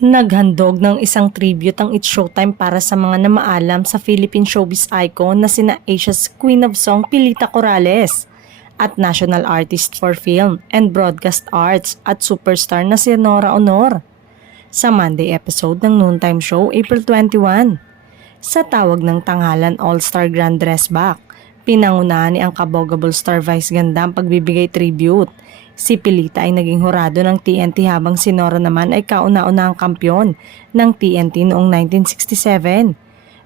Naghandog ng isang tribute ang It's Showtime para sa mga namaalam sa Philippine showbiz icon na sina Asia's Queen of Song Pilita Corrales at National Artist for Film and Broadcast Arts at superstar na si Nora Honor sa Monday episode ng Noontime Show April 21. Sa tawag ng tanghalan All-Star Grand Dress Back, pinangunahan ni ang kabogable star Vice Ganda ang pagbibigay tribute. Si Pilita ay naging hurado ng TNT habang si Nora naman ay kauna-unahang kampyon ng TNT noong 1967,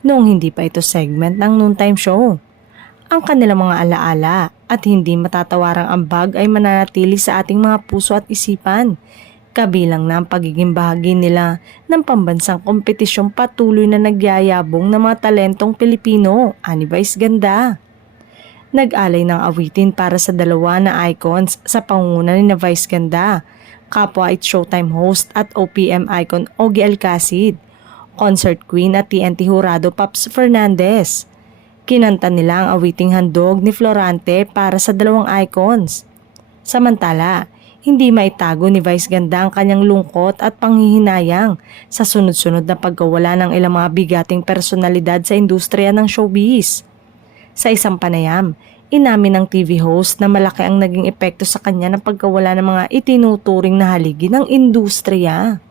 noong hindi pa ito segment ng Noontime Show. Ang kanilang mga alaala at hindi matatawarang ambag ay mananatili sa ating mga puso at isipan, kabilang na ang pagiging bahagi nila ng pambansang kompetisyong patuloy na nagyayabong ng mga talentong Pilipino, ani Vice Ganda. Nag-alay ng awitin para sa dalawa na icons sa pangunguna ni Vice Ganda, kapwa It's Showtime host at OPM icon Ogie Alcacid, concert queen at TNT hurado Paps Fernandez. Kinanta nila ang awiting handog ni Florante para sa dalawang icons. Samantala, hindi maitago ni Vice Ganda ang kanyang lungkot at panghihinayang sa sunod-sunod na pagkawala ng ilang mga bigating personalidad sa industriya ng showbiz. Sa isang panayam, inamin ng TV host na malaki ang naging epekto sa kanya ng pagkawala ng mga itinuturing na haligi ng industriya.